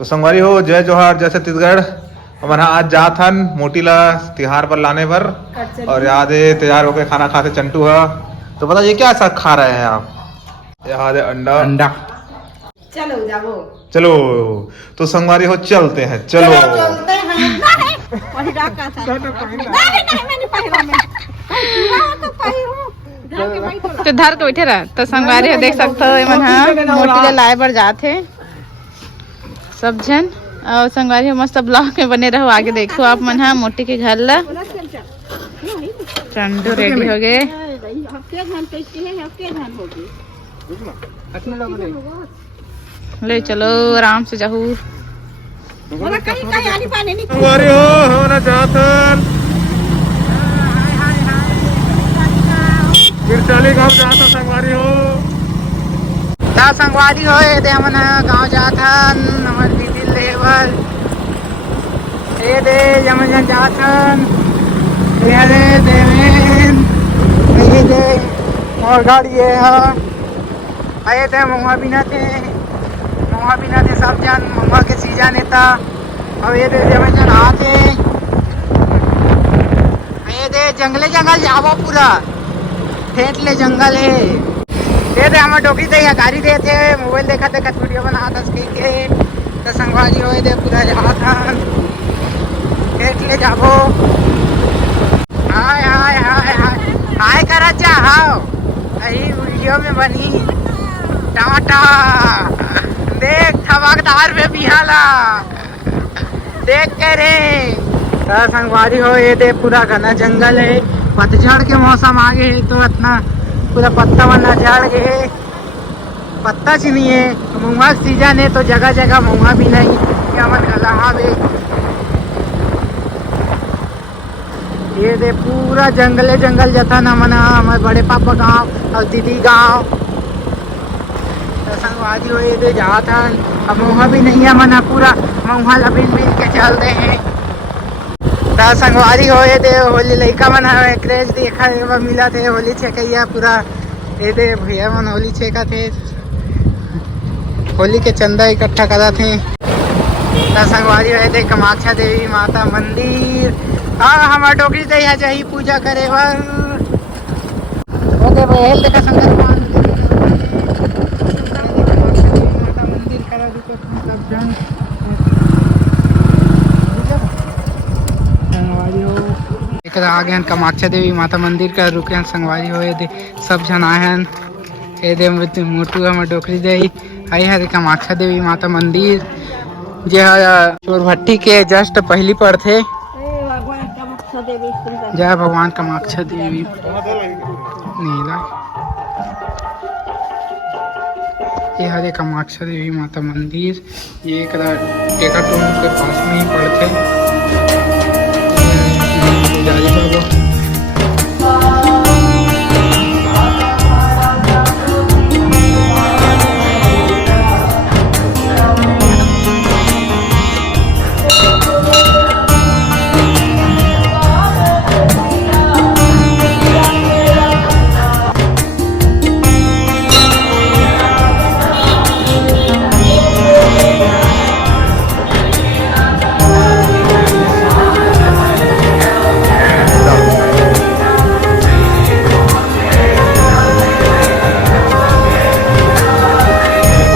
तो संगवारी हो जय जोहार जय छत्तीसगढ़। हमारा आज जात हन मोटी ला तिहार पर लाने पर और याद है तैयार होके खाना खाते चंटू है। तो पता ये क्या सब खा रहे हैं आप? याद है अंडा अंडा। चलो जाओ चलो तो संगवारी हो चलते हैं चलो। चलते हैं वही रात का था नहीं मैंने पहला में तो पहला तो धर के बैठे रहा तो संगवारी देख सकते हो मन हा मोटी ले लाए बर जाते सब जन और संगवारी मस्त ब्लॉग में बने रहो आगे देखो आप मन हा मोटी के घर ला चंदू रेडी हो गए ले चलो आराम से जाहू संगवारी हो हमारा जात हन बिरचाली गांव जात हन संगवारी हो। संगवारी हो दे हमन गाँव जात हन हमार दीदी लेवल ए दे यमन जात हन ये दे देवेन ये दे और गाड़ी ये है आए थे महुआ बिना थे सब जन महुआ के सीजन था अब ये दे यमन जन आते ये दे जंगल जावो पूरा ठेठ ले जंगल है ये दे हमारे डोकी थे या गाड़ी दे थे मोबाइल देखा थे कत वीडियो बना था के तो संगवारी हो दे पूरा जा था देख ले जाबो हाय हाय हाय हाय हाय करा चाहो यही वीडियो में बनी टाटा देख थमकदार में बिहाला देख के रे तो संगवारी हो ये दे पूरा घना जंगल है पतझड़ के मौसम आ गए है तो इतना पूरा पत्ता वन्ना झाड़ गए पत्ता नहीं है महुआ सीजन है तो जगह जगह महुआ भी नहीं क्या मन गला दे ये दे पूरा जंगल जता न मना हमारे बड़े पापा गांव और दीदी गांव तो संगवारी हो ये दे जात हन अब महुआ भी नहीं है मना पूरा महुआ लबिन बिन के चलते हैं तो संगवारी हो ये दे होली लड़का मना क्रेज देखा मिला थे होली छेकैया पूरा ये दे भैया मन होली छेका थे होली के चंदा इकट्ठा करा थे तो संगवारी हो दे कामाख्या देवी माता मंदिर हमारा डोकरी से यहाँ जाही पूजा करे बर बहल देखा शंकर माता मंदिर करा दो सब जन आगे हैं कामाख्या देवी माता मंदिर का रुके हैं संगवारी हो दे सब जन आए हैं ये दे मोटू हमारे डोकरी दे आई है कामाख्या देवी माता मंदिर जे चोरभट्टी के जस्ट पहली पर थे जय भगवान कामाख्या देवी नीला ये हरे कामाख्या देवी माता मंदिर ये टेकाटोन के पास में ही पड़ते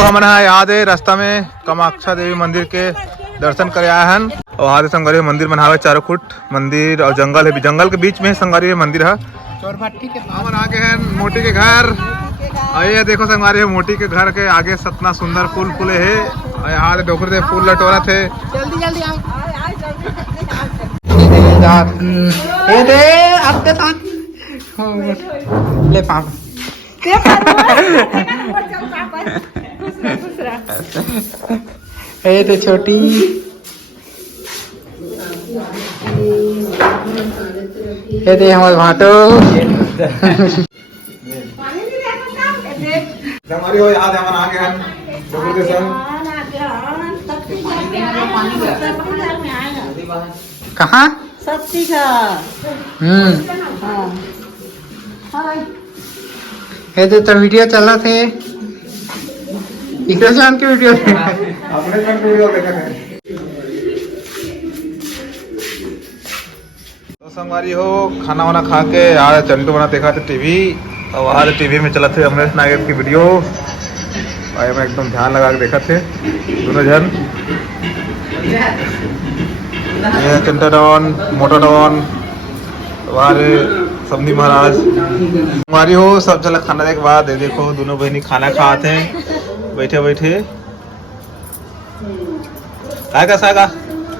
हमारा याद है रास्ता में कामाख्या देवी मंदिर के दर्शन करे आए हैं और आधे संगवारी मंदिर बनावे 4 फुट मंदिर और जंगल है जंगल के बीच में संगवारी मंदिर है चोरभट्टी के पास आगे है मोटी के घर। आइए देखो संगवारी मोटी के घर के आगे कितना सुंदर फूल फूले है यहाँ डोकर दे फूल लटोरा थे जल्दी जल्दी ये दे आपके साथ ले पाप ये तो छोटी ये दे हमारे भाटो हमारी हो याद है हमारा आगे हैं डोकर के संग कहाँ सत्ती का ये तो वीडियो चला थे इसे जान के वीडियो अपने चैनल वीडियो देखे थे। तो संगवारी हो खाना वाना खा के यार चंटू बना देखा थे टीवी और वहाँ टीवी में चला थे अमरीश नायक की वीडियो और मैं एकदम ध्यान लगा के देखा थे दोनों जन। ये चंटा डॉन मोटा डॉन हमारे समधी महाराज हमारी हो सब चला खाना के बाद देखो दोनों बहनी खाना खाते हैं बैठे बैठे। काय का सागा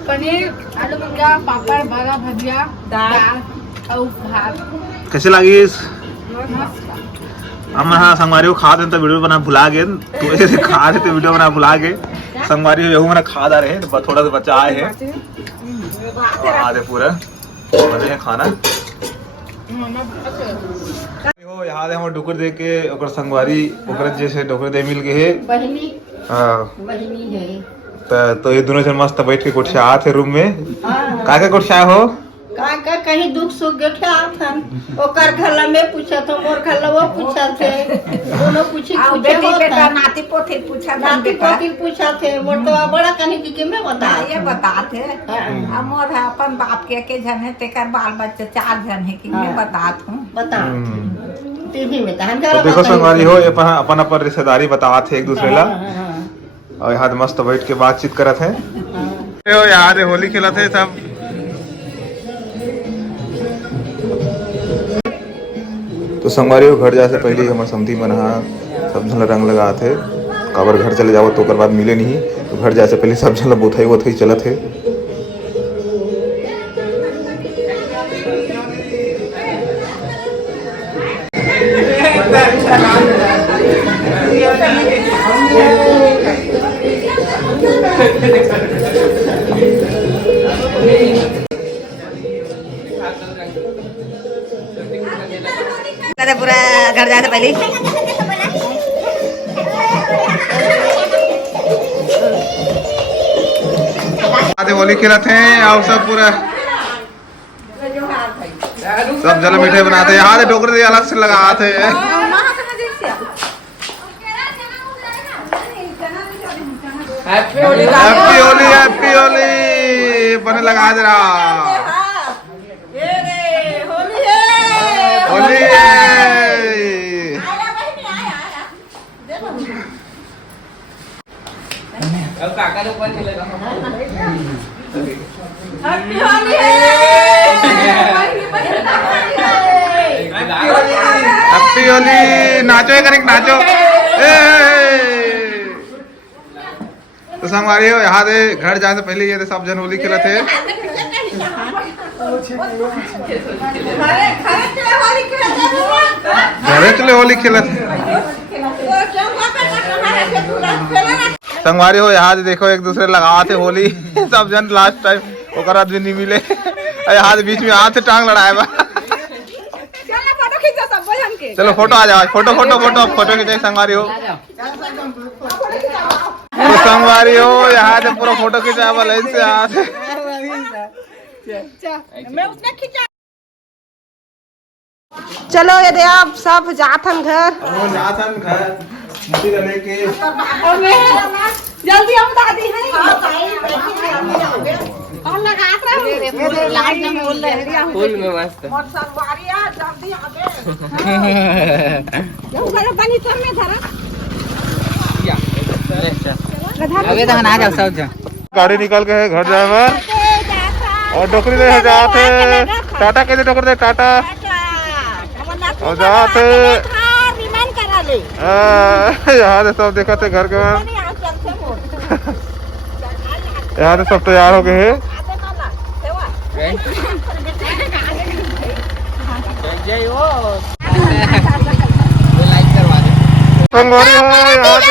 पनीर आलू भुजिया पापड़ बड़ा भजिया दाल और भात। कैसे लगी हम हाँ संगवारी को खा दे तो वीडियो बना भुला गए तो ऐसे खा रहे थे वीडियो बना भुला गए संगवारी हो मैंने खा जा रहे तो थोड़ा सा बच्चा आए हैं आधे पूरा बने हैं खाना हो यहाँ दे हम डुकर दे के ओकर संगवारी ओकर जैसे डुकर दे मिल गए है बहिनी हाँ बहिनी है तो ये दोनों जन मस्त बैठ के कुछ आए थे रूम में का कुछ आए हो का कहीं दुख सुख गठे आथन ओकर घर में पूछा तो मोर घर वो पूछा थे दोनों पूछी पूछे बेटा नाती पोती पूछा नाती पोती पूछा थे मोर तो बड़ा कहीं के में बता ये बताते मोर अपन बाप के जन है तेकर बाल बच्चे 4 जन है कि मैं बतात हूं बता टीवी में तो देखो संगवारी हो ये अपन अपन रिश्तेदारी बताते एक दूसरे ला और यहाँ मस्त बैठ के बातचीत करत है यहाँ होली खेलत है सब। तो संगवारी हो घर जाए से पहले हमारे समधी मन सब झन रंग लगा थे काबर घर चले जाओ तो बाद मिले नहीं तो घर जाए से पहले सब झन बोथई वोथई चलत है। पूरा घर जाए पहले आधे होली खेलत हैं और सब पूरा सब जल मीठे बनाते हैं यहाँ डोकरे अलग से लगाते हैं। हैप्पी होली बने लगा दे रहा होली हैप्पी होली नाचो करें नाचो तो संगवारी हो यहाँ दे घर जाने से पहले ये सब जन होली खेला थे घरे चले होली खेला थे संगवारी हो यहाँ देखो एक दूसरे लगा थे होली सब जन लास्ट टाइम ओकर आदमी नहीं मिले यहाँ बीच में हाथ से टांग लड़ाए बा। चलो फोटो आ जाओ फोटो फोटो फोटो फोटो खींचे संगवारी हो तो संगवारी हो यहाँ से पूरा फोटो खींचा वाला इससे यहाँ से चलो ये दे आप सब जाथन घर लेके जल्दी हम दादी है और लगात रहे लाइट में बोल रहे हैं फूल में मस्त मोर संगवारी आ जल्दी आवे जो करो पानी सब में धरा अबे तो आ जाओ सब जन गाड़ी निकाल के घर जाए और डोकरी ले जाते टाटा कैसे डोकर दे टाटा और जाते यहाँ से सब देखा थे घर के यहाँ से सब तैयार हो गए हैं संगवारी हो यहाँ से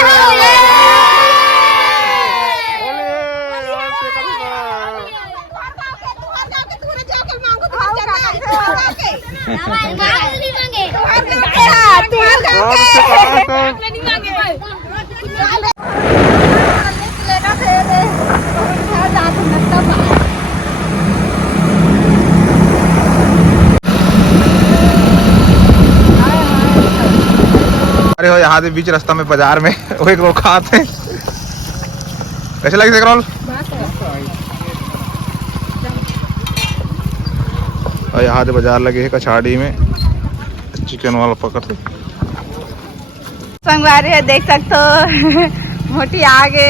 संगवारी हो यहाँ से बीच रास्ता में बाजार में वो एक रोल खाते हैं। कैसे लगे एक रोल? और यहाँ से बाजार लगे है कछाड़ी में चिकन वाला पकड़ते। संगवारी है देख सकते हो मोटी आगे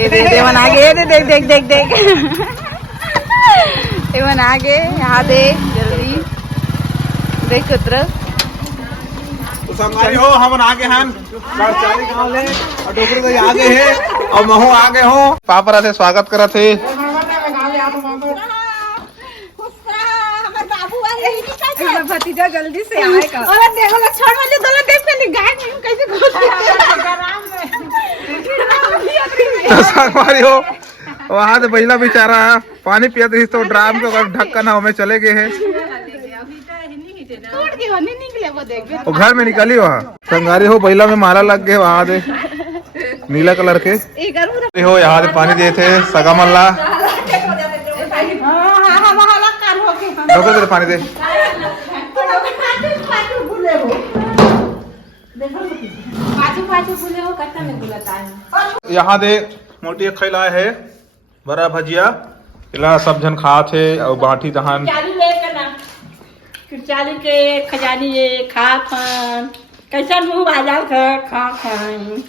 ये दे मन आगे ये देख देख देख देख ये मन आगे यहाँ दे जल्दी देख उतर। तो संगवारी हो हम आगे हैं चाली गाँव ले और डोकरी तो आगे है और महू आगे हो पापरा से स्वागत करा थे। भतीजा जल्दी से आएगा और देखो ना छोड़ वाले दोनों देख पे गाय नहीं कैसे तो संगवारी हो वहाँ से पहला बेचारा पानी पिया थी तो ड्राम के ढक्कन हमें चले गए हैं वो घर में निकली वहाँ। संगवारी हो बैला में माला लग गए वहाँ से नीला कलर के हो यहाँ से पानी दिए थे सगा मल्ला पानी दे यहाँ दे मोटी खैला है बड़ा भजिया इला सब जन खा थे और बाटी दहान चाली के खजानी ये खा खान कैसा मुँह बाजार खा खान